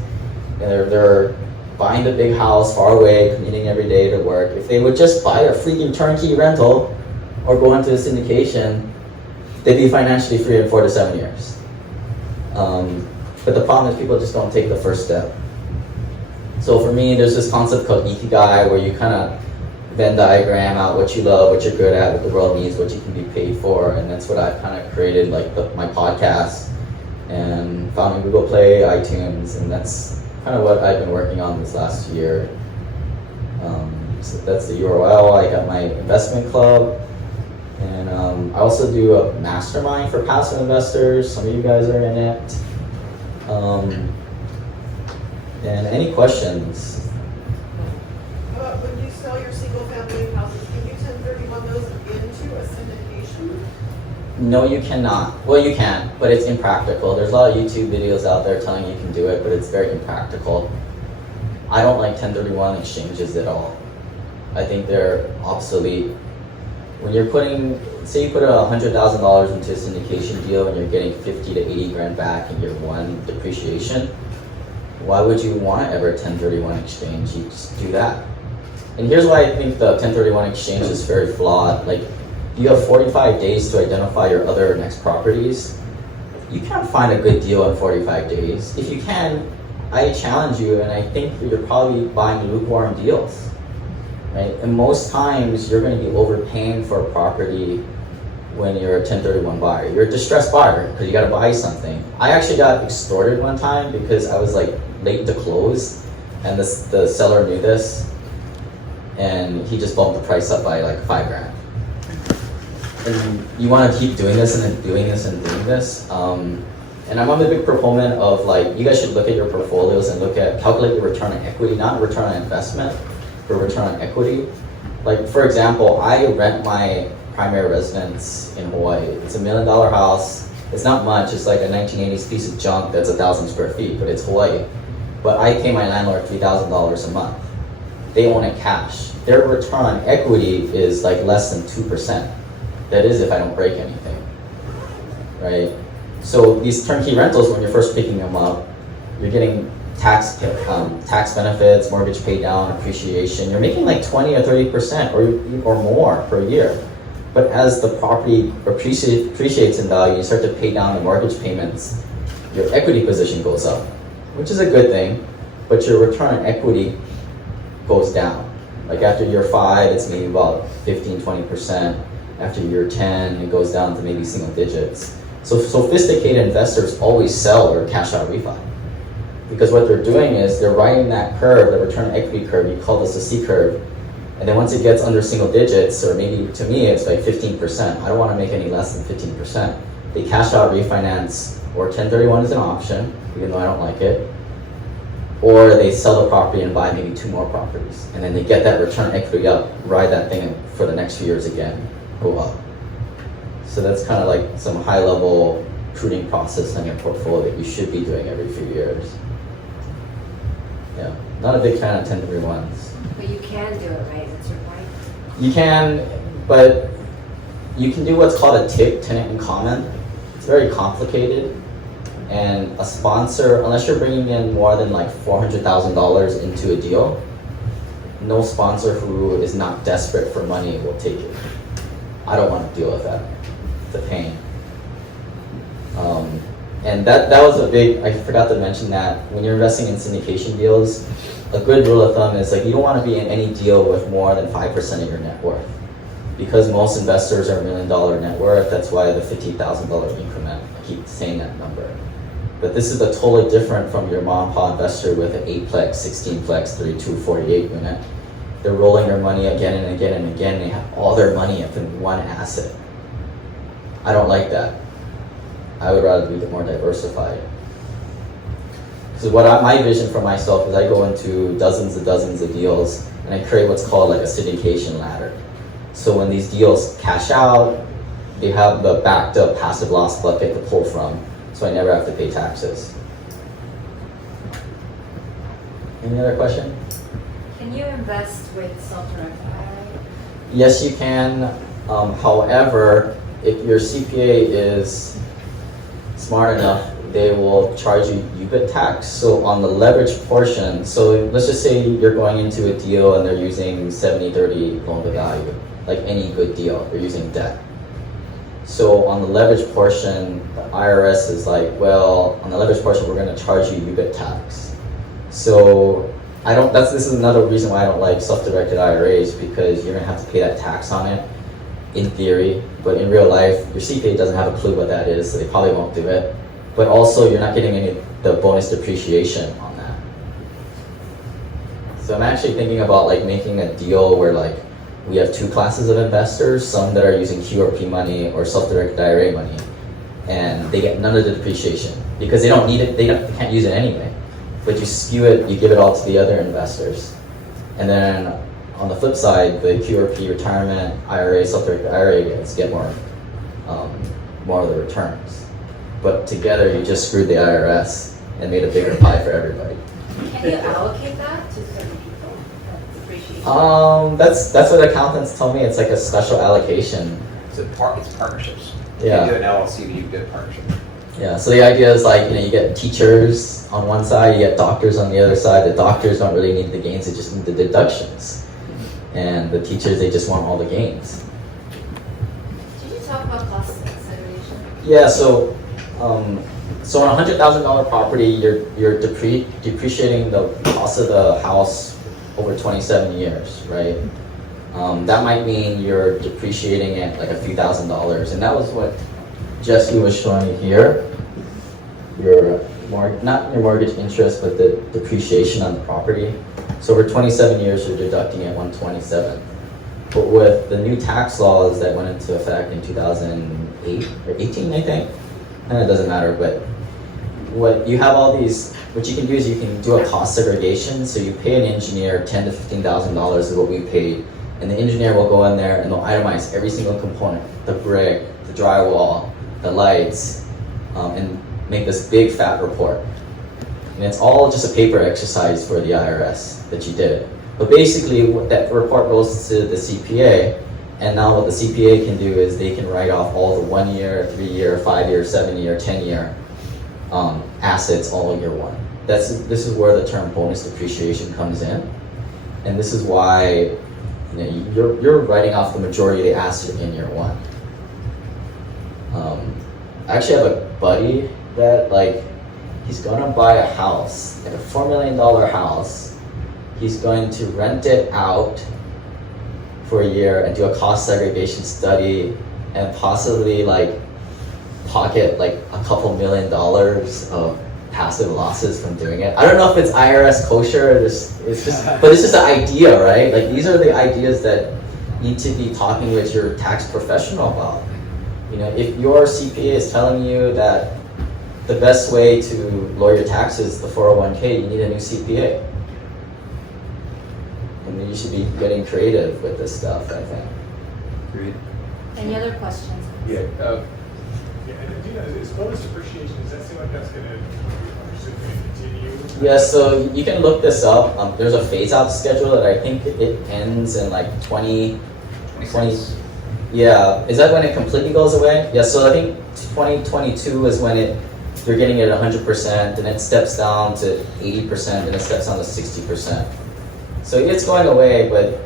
and they're buying the big house far away, commuting every day to work. If they would just buy a freaking turnkey rental or go into a syndication, they'd be financially free in 4 to 7 years. But the problem is people just don't take the first step. So for me, there's this concept called Ikigai where you kind of Venn diagram out what you love, what you're good at, what the world needs, what you can be paid for, and that's what I've kind of created, like my podcast, and found in Google Play, iTunes, and that's kind of what I've been working on this last year. So that's the URL. I got my investment club, and I also do a mastermind for passive investors. Some of you guys are in it. And any questions? When you sell your single-family houses, can you 1031 those into a syndication? No, you cannot. Well, you can, but it's impractical. There's a lot of YouTube videos out there telling you can do it, but it's very impractical. I don't like 1031 exchanges at all. I think they're obsolete. When you're putting, say you put $100,000 into a syndication deal and you're getting 50 to 80 grand back in year one depreciation, why would you want to ever 1031 exchange? You just do that. And here's why I think the 1031 exchange is very flawed. Like, you have 45 days to identify your other next properties. You can't find a good deal in 45 days. If you can, I challenge you, and I think you're probably buying lukewarm deals, right? And most times you're going to be overpaying for a property when you're a 1031 buyer. You're a distressed buyer because you got to buy something. I actually got extorted one time because I was like late to close, and the seller knew this, and he just bumped the price up by like 5 grand. And you want to keep doing this and then doing this and doing this. And I'm a big proponent of like, you guys should look at your portfolios and calculate your return on equity, not return on investment, but return on equity. Like for example, I rent my primary residence in Hawaii. It's $1 million house. It's not much. It's like a 1980s piece of junk that's 1,000 square feet, but it's Hawaii. But I pay my landlord $3,000 a month. They own it cash. Their return on equity is like less than 2%. That is if I don't break anything, right? So these turnkey rentals, when you're first picking them up, you're getting tax benefits, mortgage pay down, appreciation. You're making like 20 or 30% or more per year. But as the property appreciates in value, you start to pay down the mortgage payments, your equity position goes up, which is a good thing, but your return on equity goes down. Like after year 5, it's maybe about 15, 20%. After year 10, it goes down to maybe single digits. So sophisticated investors always sell or cash out refi. Because what they're doing is they're riding that curve, the return on equity curve, you call this a C curve. And then once it gets under single digits, or maybe to me it's like 15%, I don't want to make any less than 15%. They cash out, refinance, or 1031 is an option, even though I don't like it. Or they sell the property and buy maybe 2 more properties. And then they get that return equity up, ride that thing for the next few years again, go up. So that's kind of like some high level pruning process on your portfolio that you should be doing every few years. Yeah, not a big fan of 1031s. But you can do it, right? That's your point. You can, but you can do what's called a TIC, tenant in common. It's very complicated. And a sponsor, unless you're bringing in more than like $400,000 into a deal, no sponsor who is not desperate for money will take it. I don't want to deal with that. It's a pain. And that was a big, I forgot to mention that when you're investing in syndication deals, a good rule of thumb is like you don't want to be in any deal with more than 5% of your net worth. Because most investors are $1 million net worth, that's why the $50,000 increment, I keep saying that number. But this is a totally different from your mom and pop investor with an 8-plex, 16-plex, 32, 48 unit. They're rolling their money again and again and again, and they have all their money up in one asset. I don't like that. I would rather be more diversified. Because my vision for myself is I go into dozens of deals, and I create what's called like a syndication ladder. So when these deals cash out, they have the backed up passive loss bucket to pull from, so I never have to pay taxes. Any other question? Can you invest with self-directed IRA? Yes, you can. However, if your CPA is smart enough, they will charge you UBIT tax. So on the leverage portion, so let's just say you're going into a deal and they're using 70-30 loan to value, like any good deal, they're using debt. So on the leverage portion, the IRS is like, well, on the leverage portion, we're going to charge you UBIT tax. So this is another reason why I don't like self-directed IRAs, because you're going to have to pay that tax on it in theory, but in real life, your CPA doesn't have a clue what that is, so they probably won't do it. But also, you're not getting any the bonus depreciation on that. So I'm actually thinking about like making a deal where like we have two classes of investors, some that are using QRP money or self-directed IRA money, and they get none of the depreciation because they don't need it, they can't use it anyway. But you skew it, you give it all to the other investors. And then on the flip side, the QRP retirement IRA, self-directed IRA guys get more of the returns. But together you just screwed the IRS and made a bigger pie for everybody. Can you allocate that to certain people? Depreciation? That's what accountants tell me. It's like a special allocation. It's partnerships. Yeah. You do an LLC, but you do a partnership. Yeah, so the idea is like, you get teachers on one side, you get doctors on the other side. The doctors don't really need the gains, they just need the deductions. And the teachers, they just want all the gains. Did you talk about cost segregation? Yeah, so on a $100,000 property, you're depreciating the cost of the house over 27 years, right? That might mean you're depreciating it like a few $1,000s, and that was what Jesse was showing here. Not your mortgage interest, but the depreciation on the property. So over 27 years, you're deducting at 127. But with the new tax laws that went into effect in 2008 or 18, I think, and it doesn't matter. But what you can do is you can do a cost segregation. So you pay an engineer $10,000 to $15,000 is what we paid, and the engineer will go in there and they'll itemize every single component: the brick, the drywall, the lights, and make this big fat report. And it's all just a paper exercise for the IRS that you did it. But basically, what that report goes to the CPA, and now what the CPA can do is they can write off all the 1 year, 3 year, 5 year, 7 year, 10 year assets all in year one. This is where the term bonus depreciation comes in, and this is why you're writing off the majority of the asset in year one. I actually have a buddy that he's gonna buy a house, like a $4 million house. He's going to rent it out for a year and do a cost segregation study and possibly pocket a couple $1 million of passive losses from doing it. I don't know if it's IRS kosher, but it's just the idea, right? These are the ideas that need to be talking with your tax professional about. If your CPA is telling you that the best way to lower your taxes is the 401k, you need a new CPA. And you should be getting creative with this stuff, I think. Agreed. Any other questions? Yeah. Yeah, and is bonus depreciation, does that seem like that's going to continue? Yeah, so you can look this up. There's a phase-out schedule that I think it ends in 2020. Yeah, is that when it completely goes away? Yeah, so I think 2022 is when you're getting it at 100%, then it steps down to 80%, then it steps down to 60%. So it's going away, but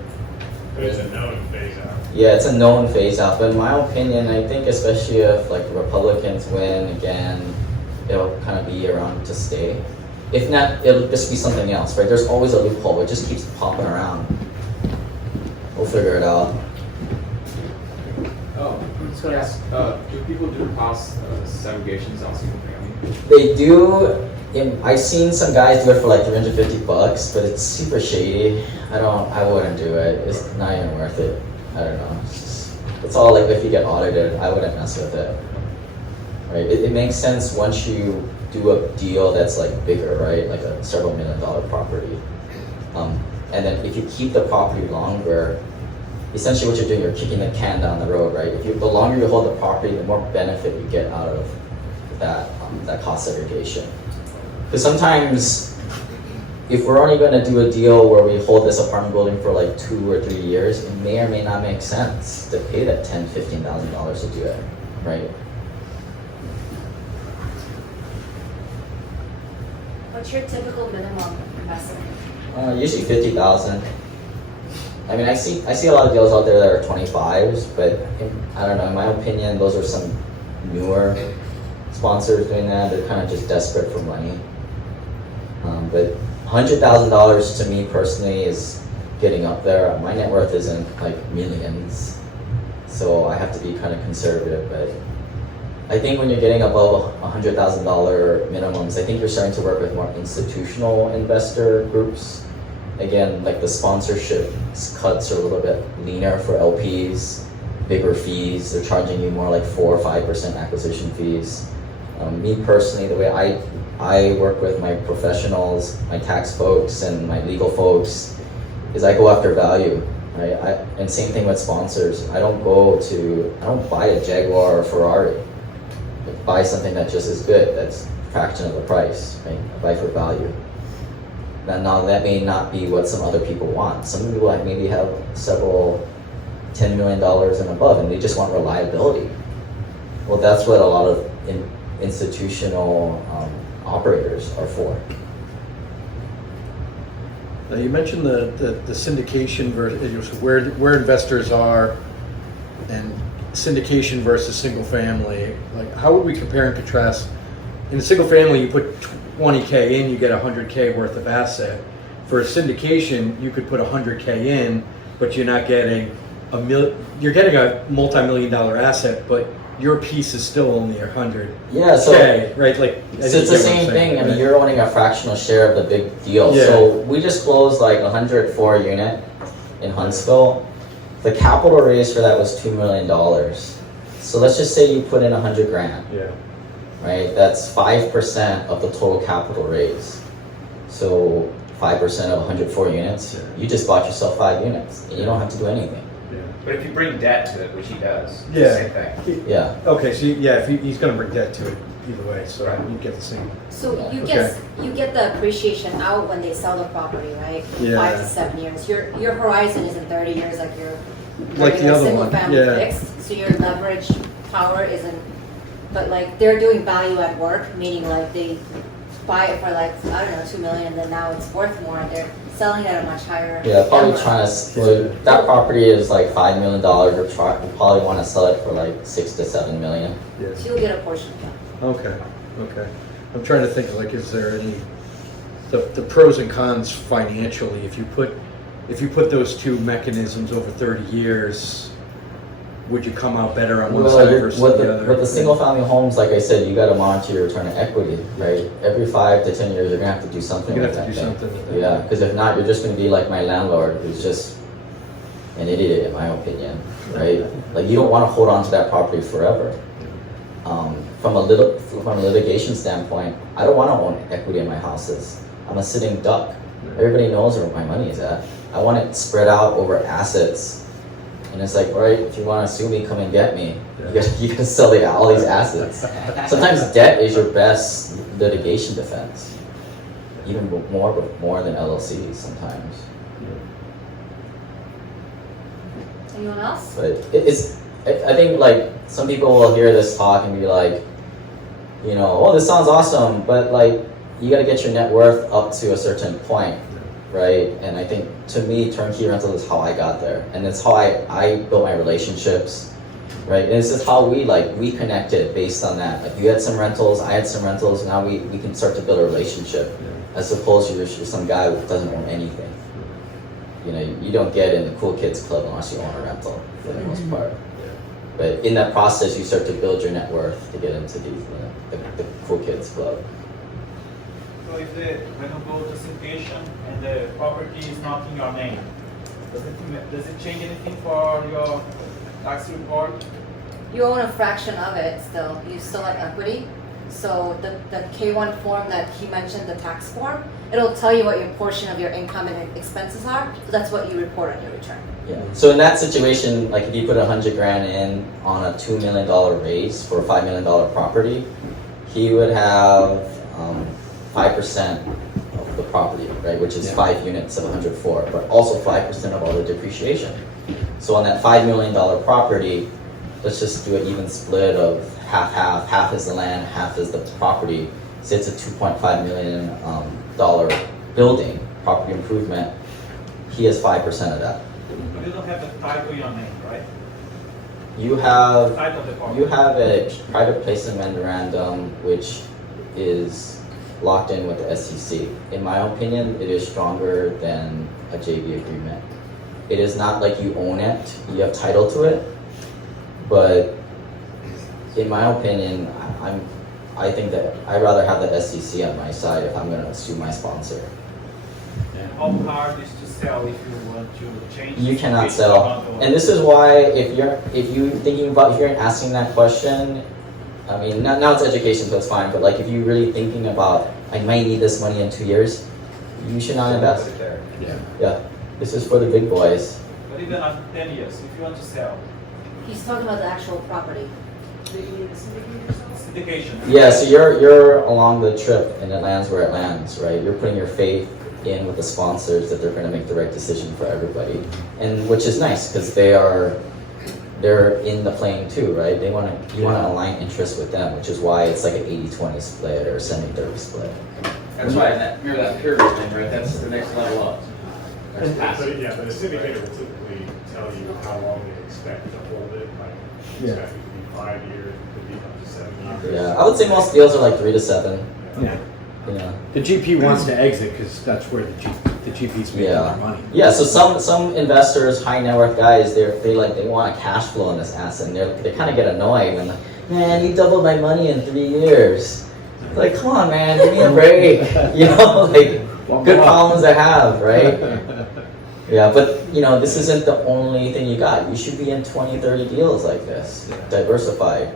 it's a known phase out. yeah, it's a known phase out. But in my opinion, I think especially if the Republicans win again, it'll kind of be around to stay. If not, it'll just be something else, right? There's always a loophole. It just keeps popping around. We'll figure it out. Oh, I'm just gonna ask, do people do cost segregations on single family? They do. I've seen some guys do it for like $350, but it's super shady. I wouldn't do it. It's not even worth it. I don't know. It's all like if you get audited, I wouldn't mess with it. Right? It makes sense once you do a deal that's like bigger, right? Like a several $1 million property. And then if you keep the property longer, essentially what you're doing, you're kicking the can down the road, right? The longer you hold the property, the more benefit you get out of that cost segregation. Because sometimes, if we're only going to do a deal where we hold this apartment building for like 2 or 3 years, it may or may not make sense to pay that $10,000, $15,000 to do it, right? What's your typical minimum investment? Usually 50,000. I mean, I see a lot of deals out there that are 25s, but I don't know. In my opinion, those are some newer sponsors doing that. They're kind of just desperate for money. But $100,000 to me personally is getting up there. My net worth isn't like millions, so I have to be kind of conservative. But I think when you're getting above $100,000 minimums, I think you're starting to work with more institutional investor groups. Again, like the sponsorship cuts are a little bit leaner for LPs, bigger fees. They're charging you more like 4 or 5% acquisition fees. Me personally, the way I work with my professionals, my tax folks, and my legal folks, is I go after value. Right? And same thing with sponsors. I don't buy a Jaguar or Ferrari. I buy something that just is good. That's a fraction of the price. Right? I buy for value. Now that may not be what some other people want. Some people maybe have several $10 million and above, and they just want reliability. Well, that's what a lot of institutional operators are for. Now you mentioned the syndication versus where investors are, and syndication versus single family. Like, how would we compare and contrast? In a single family, you put 20K in, you get 100K worth of asset. For a syndication, you could put 100K in, but you're not getting you're getting a multi-million-dollar asset, but your piece is still only 100K. Yeah, so right? Like, so it's the same thing. I mean, you're owning a fractional share of the big deal. Yeah. So we just closed like 104 unit in Huntsville. The capital raise for that was $2 million. So let's just say you put in 100 grand. Yeah. Right? That's 5% of the total capital raise. So 5% of 104 units, you just bought yourself 5 units, and you don't have to do anything. But if you bring debt to it, which he does, it's Yeah. the same thing. Yeah. Okay, so if he's going to bring debt to it either way, so Right. you get the same. So you Okay. get the appreciation out when they sell the property, right? Yeah. 5 to 7 years. Your horizon isn't 30 years like your Like the regular other single one, family yeah. fixed. So your leverage power isn't. But like they're doing value at work, meaning like they buy it for like, I don't know, 2 million, and then now it's worth more, and they're selling it at a much higher. Yeah, probably number. trying to. That property is like $5 million. We'll probably want to sell it for like 6 to 7 million. Yeah. So you'll get a portion of that. Okay. I'm trying to think, like, is there any the pros and cons financially if you put those two mechanisms over 30 years? Would you come out better on one side versus with the other? with the single family homes, like I said, you got to monitor your return on equity, right? Every 5 to 10 years, you're gonna have to do something. You're with gonna have to that do thing. something with that. Yeah, because if not, you're just gonna be like my landlord, who's just an idiot, in my opinion, right? Like, you don't want to hold on to that property forever. From a litigation standpoint, I don't want to own equity in my houses. I'm a sitting duck. Everybody knows where my money is at. I want it spread out over assets. And it's like, all right, if you want to sue me, come and get me. You gotta sell all these assets. Sometimes debt is your best litigation defense. Even more than LLCs sometimes. Anyone else? But I think like some people will hear this talk and be like, you know, oh, this sounds awesome, but like you got to get your net worth up to a certain point, right? And I think to me, turnkey rental is how I got there, and it's how I built my relationships. right? And this is how we connected based on that. Like you had some rentals, I had some rentals. Now we can start to build a relationship, as opposed to you're some guy who doesn't own anything. You know, you don't get in the cool kids club unless you own a rental for the most part. But in that process, you start to build your net worth to get into the cool kids club. So if when you go to syndication and the property is not in your name, does it change anything for your tax report? You own a fraction of it still. You still have equity. So the K1 form that he mentioned, the tax form, it'll tell you what your portion of your income and expenses are. So that's what you report on your return. Yeah. So in that situation, like if you put $100,000 in on a $2 million raise for a $5 million property, he would have 5% of the property, right? Which is 5 units of 104, but also 5% of all the depreciation. So on that $5 million property, let's just do an even split of half. Half is the land, half is the property. So it's a $2.5 million building, property improvement. He has 5% of that. You don't have the title in your name, right? You have Title of the property. you have a private placement memorandum which is locked in with the SEC. In my opinion, it is stronger than a JV agreement. It is not like you own it, you have title to it, but in my opinion, I think that I'd rather have the SEC on my side if I'm going to sue my sponsor. How hard is to sell if you want to change? You cannot the sell, amount of- and this is why if you're asking that question, I mean now it's education, so it's fine. But like if you're really thinking about I might need this money in 2 years, you should not invest. Yeah, this is for the big boys. But even after 10 years, if you want to sell, He's talking about the actual property. Do you need to syndicate yourself? syndication. Yeah, so you're along the trip and it lands where it lands, right? You're putting your faith in with the sponsors that they're going to make the right decision for everybody, and which is nice because they're in the playing too, right? You want to align interests with them, which is why it's like an 80-20 split or 70-30 split. That's why remember that pyramid thing, right? That's the next level up. That's passive. But a syndicator will typically tell you how long they expect to hold it. Like, expect it to be 5 years, it could be up to 7 years. Yeah, I would say most deals are like 3 to 7. Yeah. Yeah. The GP wants to exit because that's where the GP's making their money. Yeah. So some investors, high net worth guys, they want a cash flow in this asset, and they kind of get annoyed when like, man, you doubled my money in 3 years. It's like, come on, man, give me a break. You know, like good problems to have, right? Yeah, but you know, this isn't the only thing you got. You should be in 20, 30 deals like this, diversified.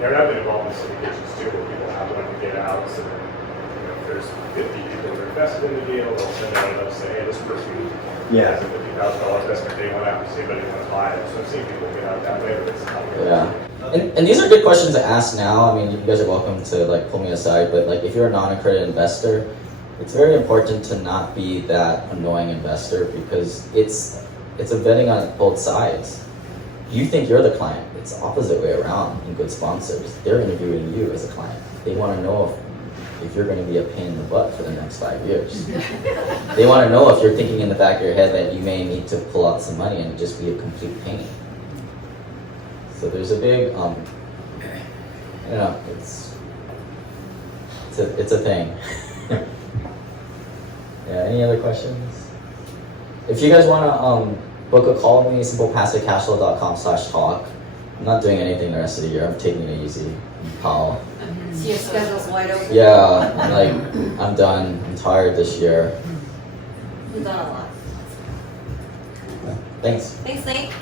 Yeah, I've been involved in syndications too, where people have one to get out, so if there's 50 people who are invested in the deal, they'll send out a note saying, hey, this person has a $50,000 investment, they want out, does anybody want to buy it? So I've seen people get out that way, but it's not really. Yeah. And these are good questions to ask now. I mean, you guys are welcome to like pull me aside, but like if you're a non-accredited investor, it's very important to not be that annoying investor because it's a vetting on both sides. You think you're the client. It's the opposite way around in good sponsors. They're interviewing you as a client. They want to know if you're going to be a pain in the butt for the next 5 years. They want to know if you're thinking in the back of your head that you may need to pull out some money and just be a complete pain. So there's a big, you know, it's a thing. Yeah, any other questions? If you guys want to book a call with me, SimplePassiveCashflow.com/talk. I'm not doing anything the rest of the year. I'm taking it easy. Call. So your schedule's wide open? Yeah, I'm done. I'm tired this year. We've done a lot. Thanks. Thanks, Nate.